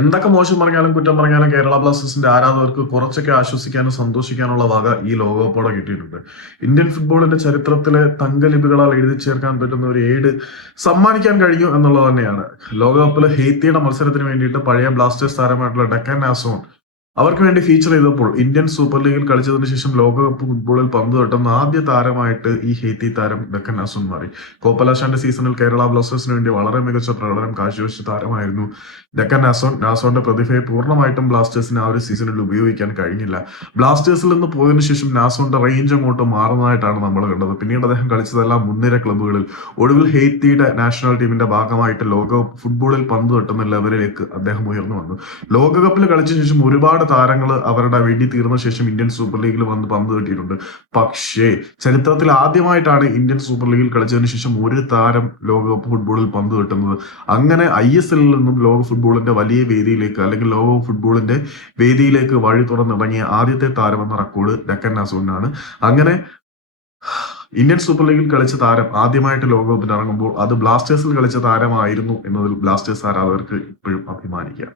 എന്തൊക്കെ മോശം പറഞ്ഞാലും കുറ്റം പറഞ്ഞാലും കേരള ബ്ലാസ്റ്റേഴ്സിന്റെ ആരാധകർക്ക് കുറച്ചൊക്കെ ആശ്വസിക്കാനും സന്തോഷിക്കാനുള്ള വക ഈ ലോകകപ്പോടെ കിട്ടിയിട്ടുണ്ട്. ഇന്ത്യൻ ഫുട്ബോളിന്റെ ചരിത്രത്തിലെ തങ്കലിപികളാൽ എഴുതി ചേർക്കാൻ പറ്റുന്ന ഒരു ഏട് സമ്മാനിക്കാൻ കഴിഞ്ഞു എന്നുള്ളത് തന്നെയാണ്. ലോകകപ്പിലെ ഹെയ്ത്തിയുടെ മത്സരത്തിന് വേണ്ടിയിട്ട് പഴയ ബ്ലാസ്റ്റേഴ്സ് താരമായിട്ടുള്ള ഡെക്കൻ ആസോൺ അവർക്ക് വേണ്ടി ഫീച്ചർ ചെയ്തപ്പോൾ ഇന്ത്യൻ സൂപ്പർ ലീഗിൽ കളിച്ചതിന് ശേഷം ലോകകപ്പ് ഫുട്ബോളിൽ പന്ത് തട്ടുന്ന ആദ്യ താരമായിട്ട് ഈ ഹെയ്ത്തി താരം ഡെക്കൻ ആസോൺ മാറി. കോപ്പലാശാന്റെ സീസണിൽ കേരള ബ്ലാസ്റ്റേഴ്സിന് വേണ്ടി വളരെ മികച്ച പ്രകടനം കാഴ്ചവെച്ച താരമായിരുന്നു ഡെക്കൻ നാസോന്റെ പ്രതിഭയെ പൂർണ്ണമായിട്ടും ബ്ലാസ്റ്റേഴ്സിന് ആ ഒരു സീസണിൽ ഉപയോഗിക്കാൻ കഴിഞ്ഞില്ല. ബ്ലാസ്റ്റേഴ്സിൽ നിന്ന് പോയതിനു ശേഷം നാസോന്റെ റേഞ്ച് അങ്ങോട്ട് മാറുന്നതായിട്ടാണ് നമ്മൾ കണ്ടത്. പിന്നീട് അദ്ദേഹം കളിച്ചതെല്ലാം മുൻനിര ക്ലബ്ബുകളിൽ, ഒടുവിൽ ഹെയ്ത്തിയുടെ നാഷണൽ ടീമിന്റെ ഭാഗമായിട്ട് ലോകകപ്പ് ഫുട്ബോളിൽ പന്ത് തട്ടുന്ന ലെവലിലേക്ക് അദ്ദേഹം ഉയർന്നു വന്നു. ലോകകപ്പിൽ കളിച്ച ശേഷം ഒരുപാട് താരങ്ങൾ അവരുടെ വെടി തീർന്ന ശേഷം ഇന്ത്യൻ സൂപ്പർ ലീഗിൽ വന്ന് പന്ത് തട്ടിയിട്ടുണ്ട്. പക്ഷേ ചരിത്രത്തിൽ ആദ്യമായിട്ടാണ് ഇന്ത്യൻ സൂപ്പർ ലീഗിൽ കളിച്ചതിന് ശേഷം ഒരു താരം ലോകകപ്പ് ഫുട്ബോളിൽ പന്ത് തട്ടുന്നത്. അങ്ങനെ ISL നിന്നും ലോക ഫുട്ബോളിന്റെ വലിയ വേദിയിലേക്ക്, അല്ലെങ്കിൽ ലോക ഫുട്ബോളിന്റെ വേദിയിലേക്ക് വഴി തുറന്നിറങ്ങിയ ആദ്യത്തെ താരം എന്ന റെക്കോർഡ് ഡെക്കൻ ആസോണിനാണ്. അങ്ങനെ ഇന്ത്യൻ സൂപ്പർ ലീഗിൽ കളിച്ച താരം ആദ്യമായിട്ട് ലോകകപ്പിൽ ഇറങ്ങുമ്പോൾ അത് ബ്ലാസ്റ്റേഴ്സിൽ കളിച്ച താരമായിരുന്നു എന്നതിൽ ബ്ലാസ്റ്റേഴ്സ് ആരാധകർക്ക് ഇപ്പോഴും അഭിമാനിക്കാം.